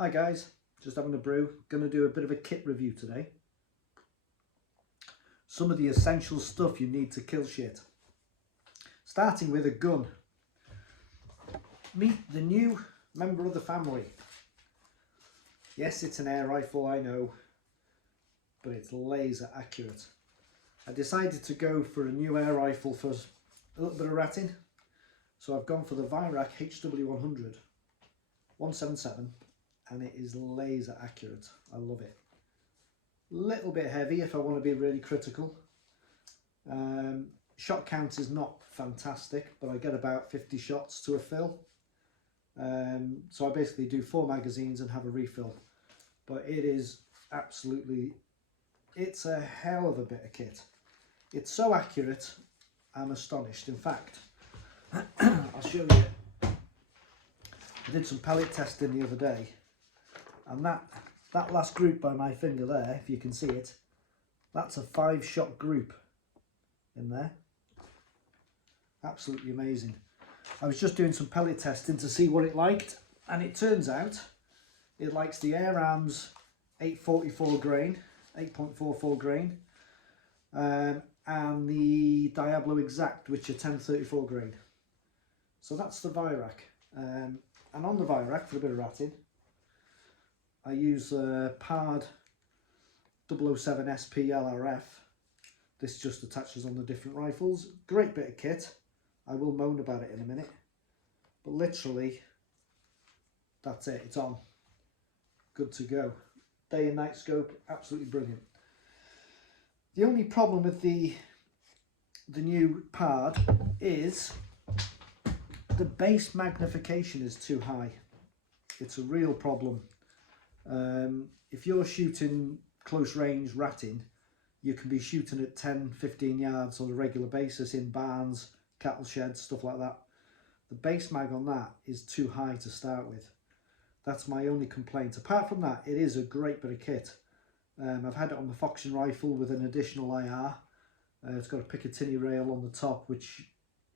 Hi guys, just having a brew. Going to do a bit of a kit review today. Some of the essential stuff you need to kill shit. Starting with a gun. Meet the new member of the family. Yes, it's an air rifle, I know, but it's laser accurate. I decided to go for a new air rifle for a little bit of ratting, so I've gone for the Virak hw100 177. And it is laser accurate. I love it. Little bit heavy if I want to be really critical. Shot count is not fantastic, but I get about 50 shots to a fill. So I basically do 4 magazines and have a refill. But it is absolutely, it's a hell of a bit of kit. It's so accurate, I'm astonished. In fact, I'll show you. I did some pellet testing the other day. And that last group by my finger there, if you can see it, that's a 5-shot group in there. Absolutely amazing. I was just doing some pellet testing to see what it liked, and it turns out it likes the Air Arms 844 grain, 8.44 grain, and the Diablo Exact, which are 1034 grain. So that's the Virak. And on the Virak, for a bit of ratting, I use PARD 007 SP LRF. This just attaches on the different rifles. Great bit of kit. I will moan about it in a minute. But literally, that's it. It's on. Good to go. Day and night scope, absolutely brilliant. The only problem with the new PARD is the base magnification is too high. It's a real problem. If you're shooting close range ratting, you can be shooting at 10-15 yards on a regular basis in barns, cattle sheds, stuff like that. The base mag on that is too high to start with. That's my only complaint. Apart from that, it is a great bit of kit. I've had it on the Foxen rifle with an additional IR. It's got a Picatinny rail on the top, which,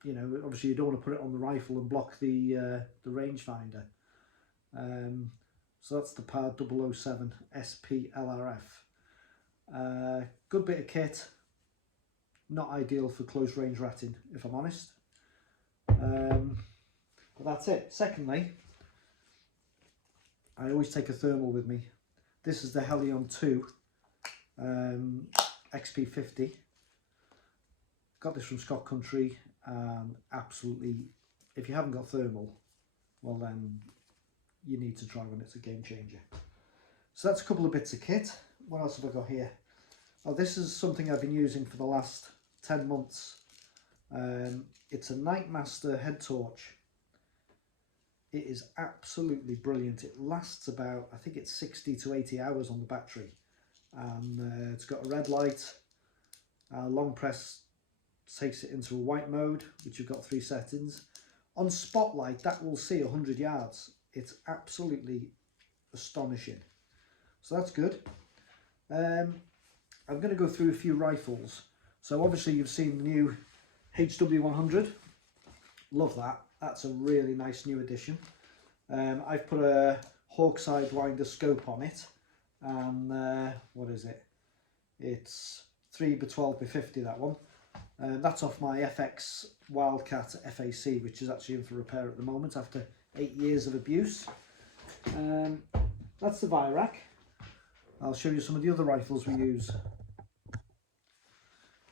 you know, obviously you don't want to put it on the rifle and block the rangefinder. So that's the PARD 007 SP LRF. Good bit of kit. Not ideal for close range ratting, if I'm honest. But that's it. Secondly, I always take a thermal with me. This is the hw100 XP50. Got this from Scott Country, and absolutely, if you haven't got thermal, well then you need to try one. It's a game changer. So that's a couple of bits of kit. What else have I got here? Oh, this is something I've been using for the last 10 months. It's a Nightmaster head torch. It is absolutely brilliant. It lasts about, I think it's 60 to 80 hours on the battery. And it's got a red light. Long press takes it into a white mode, which you've got 3 settings. On spotlight, that will see 100 yards. It's absolutely astonishing. So that's good. I'm going to go through a few rifles. So obviously you've seen the new hw100. Love that. That's a really nice new addition. I've put a Hawk Sidewinder scope on it. And what is it? It's 3x12x50, that one. That's off my FX Wildcat FAC, which is actually in for repair at the moment after 8 years of abuse. That's the Virak. I'll show you some of the other rifles we use.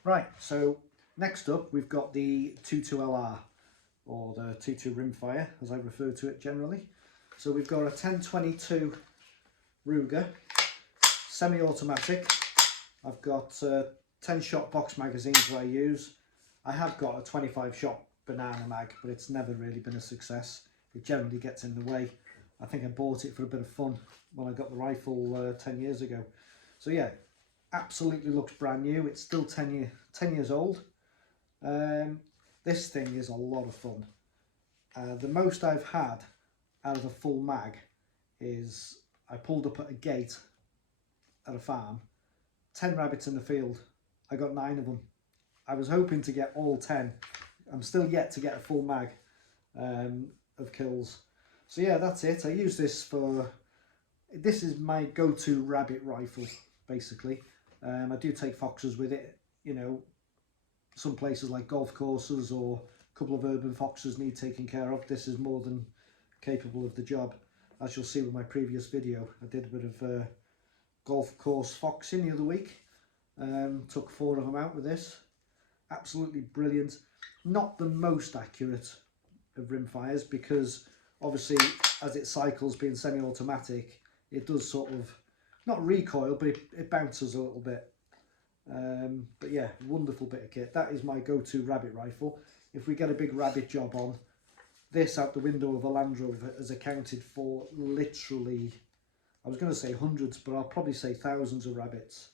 Right, so next up we've got the 22LR, or the 22 rimfire as I refer to it generally. So we've got a 1022 Ruger, semi-automatic. I've got 10 shot box magazines that I use. I have got a 25 shot banana mag, but it's never really been a success. It generally gets in the way. I think I bought it for a bit of fun when I got the rifle 10 years ago. So yeah, absolutely looks brand new. It's still 10 years old. This thing is a lot of fun. The most I've had out of a full mag is I pulled up at a gate at a farm, 10 rabbits in the field. I got 9 of them. I was hoping to get all 10. I'm still yet to get a full mag of kills. So yeah, that's it. I use this for this is my go-to rabbit rifle, basically. I do take foxes with it, you know, some places like golf courses or a couple of urban foxes need taking care of. This is more than capable of the job. As you'll see with my previous video, I did a bit of golf course foxing the other week. Took 4 of them out with this. Absolutely brilliant. Not the most accurate of rimfires because obviously as it cycles, being semi-automatic, it does sort of not recoil, but it bounces a little bit. But yeah, wonderful bit of kit. That is my go-to rabbit rifle. If we get a big rabbit job on, this out the window of a Land Rover has accounted for literally, I was going to say hundreds, but I'll probably say thousands of rabbits.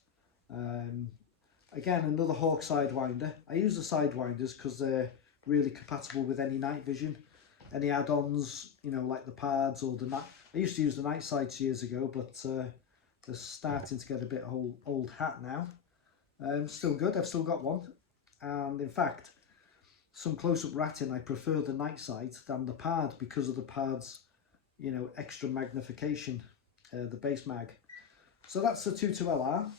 Again, another Hawk Sidewinder. I use the Sidewinders because they're really compatible with any night vision. Any add-ons, you know, like the pads or the night. I used to use the night sights years ago, but they're starting to get a bit old hat now. Still good. I've still got one, and in fact, some close-up ratting, I prefer the night sight than the pad because of the pad's, you know, extra magnification, the base mag. So that's the 22LR.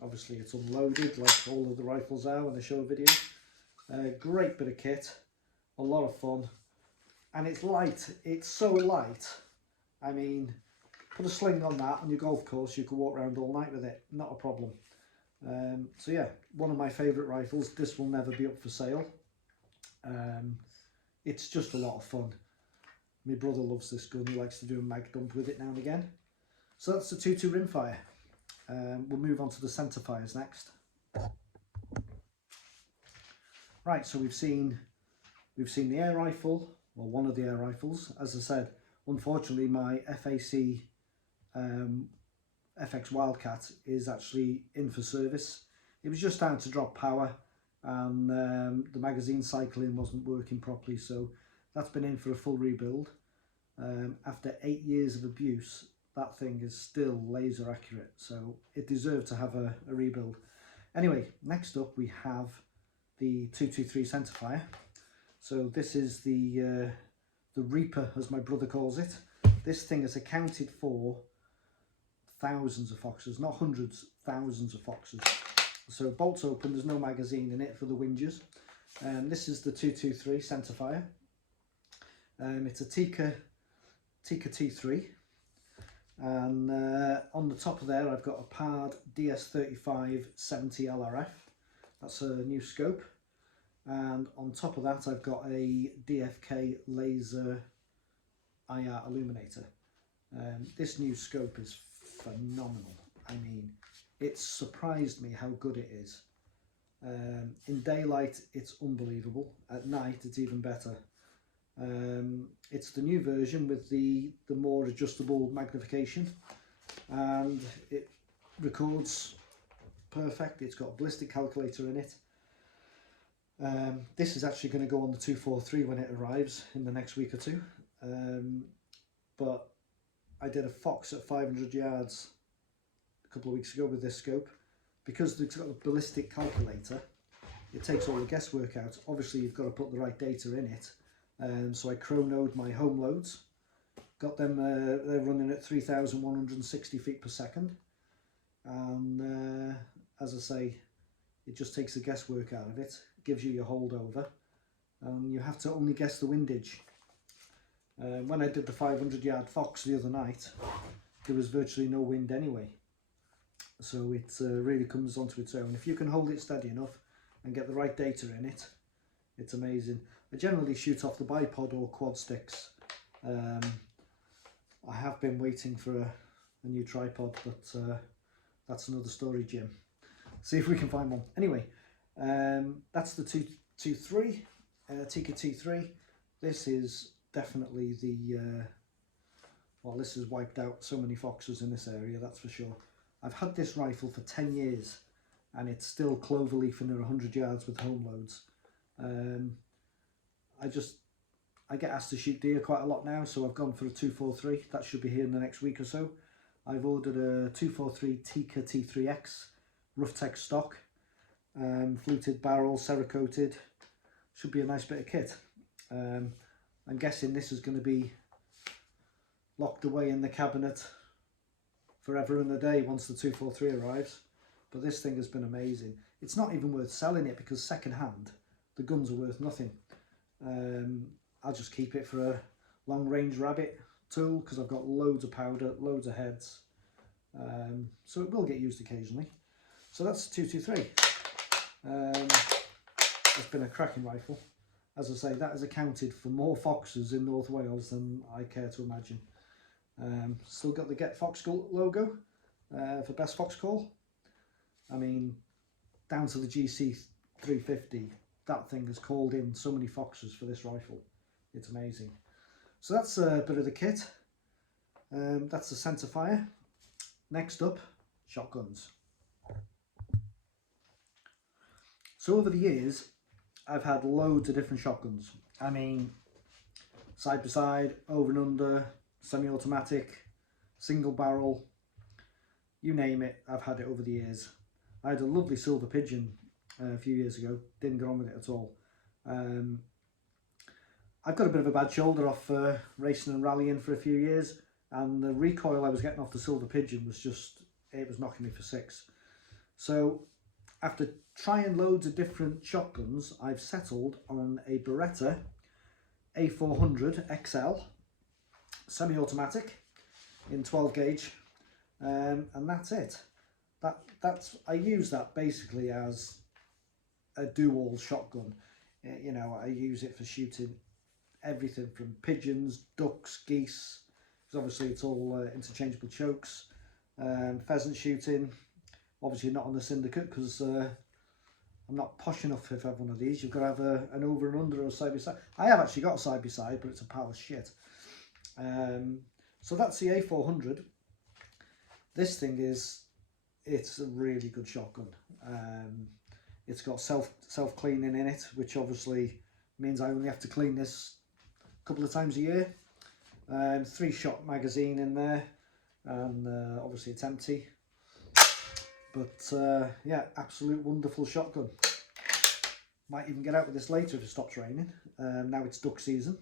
Obviously it's unloaded like all of the rifles are when I show a video. Great bit of kit, a lot of fun, and it's light. It's so light. I mean, put a sling on that on your golf course, you can walk around all night with it, not a problem. So yeah, one of my favourite rifles. This will never be up for sale. It's just a lot of fun. My brother loves this gun. He likes to do a mag dump with it now and again. So that's the 22 rimfire. We'll move on to the centrefires next. Right, so we've seen the air rifle, well, one of the air rifles. As I said, unfortunately my FAC FX Wildcat is actually in for service. It was just starting to drop power, and the magazine cycling wasn't working properly, so that's been in for a full rebuild. After 8 years of abuse, that thing is still laser accurate, so it deserved to have a rebuild. Anyway, next up we have the 223 centrefire. So this is the Reaper, as my brother calls it. This thing has accounted for thousands of foxes, not hundreds, thousands of foxes. So bolts open, there's no magazine in it for the wingers. This is the 223 centrefire. It's a Tikka T3. And on the top of there I've got a Pard DS35 70 LRF. That's a new scope, and on top of that I've got a DFK laser IR illuminator. This new scope is phenomenal. I mean, it's surprised me how good it is. In daylight it's unbelievable, at night it's even better. It's the new version with the more adjustable magnification, and it records perfect. It's got a ballistic calculator in it. This is actually going to go on the 243 when it arrives in the next week or two. But I did a fox at 500 yards a couple of weeks ago with this scope. Because it's got a ballistic calculator, it takes all the guesswork out. Obviously you've got to put the right data in it. So I chronoed my home loads, got them, they're running at 3,160 feet per second, and as I say, it just takes the guesswork out of it, gives you your holdover, and you have to only guess the windage. When I did the 500 yard fox the other night, there was virtually no wind anyway, so it really comes onto its own. If you can hold it steady enough and get the right data in it, it's amazing. I generally shoot off the bipod or quad sticks. I have been waiting for a new tripod, but that's another story, Jim. See if we can find one. Anyway, that's the 223 Tikka T3. This is definitely the well, this has wiped out so many foxes in this area, that's for sure. I've had this rifle for 10 years and it's still cloverleafing at 100 yards with home loads. I get asked to shoot deer quite a lot now, so I've gone for a 243. That should be here in the next week or so. I've ordered a 243 Tikka T3X, rough tech stock, fluted barrel, cerakoted. Should be a nice bit of kit. I'm guessing this is going to be locked away in the cabinet forever and a day once the 243 arrives. But this thing has been amazing. It's not even worth selling it because second hand, the guns are worth nothing. I'll just keep it for a long range rabbit tool because I've got loads of powder, loads of heads. So it will get used occasionally. So that's 223. It's been a cracking rifle. As I say, that has accounted for more foxes in North Wales than I care to imagine. Still got the Get Fox logo for best fox call. I mean, down to the GC 350, that thing has called in so many foxes for this rifle. It's amazing. So that's a bit of the kit. That's the centrefire. Next up, shotguns. So over the years, I've had loads of different shotguns. I mean, side by side, over and under, semi-automatic, single barrel, you name it, I've had it over the years. I had a lovely silver pigeon a few years ago, didn't get on with it at all. I've got a bit of a bad shoulder off racing and rallying for a few years, and the recoil I was getting off the silver pigeon was just, it was knocking me for six. So after trying loads of different shotguns, I've settled on a Beretta hw100 XL, semi-automatic in 12 gauge, and that's it. I use that basically as a dual shotgun. You know, I use it for shooting everything from pigeons, ducks, geese, because obviously it's all interchangeable chokes, pheasant shooting. Obviously not on the Syndicate because I'm not posh enough if I have one of these. You've got to have an over and under or side by side. I have actually got a side by side, but it's a pile of shit. So that's the hw100. This thing it's a really good shotgun. It's got self-cleaning in it, which obviously means I only have to clean this a couple of times a year. 3-shot magazine in there, and obviously it's empty. But yeah, absolute wonderful shotgun. Might even get out with this later if it stops raining. Now it's duck season.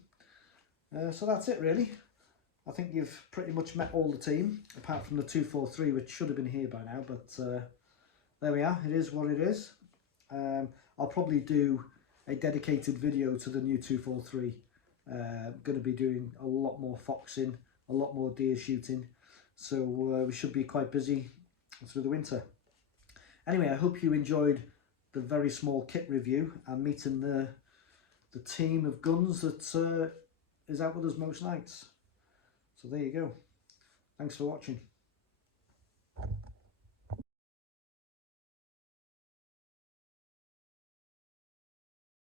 So that's it really. I think you've pretty much met all the team, apart from the 243, which should have been here by now, but there we are, it is what it is. I'll probably do a dedicated video to the new 243. Going to be doing a lot more foxing, a lot more deer shooting, so we should be quite busy through the winter. Anyway, I hope you enjoyed the very small kit review and meeting the team of guns that is out with us most nights. So there you go. Thanks for watching.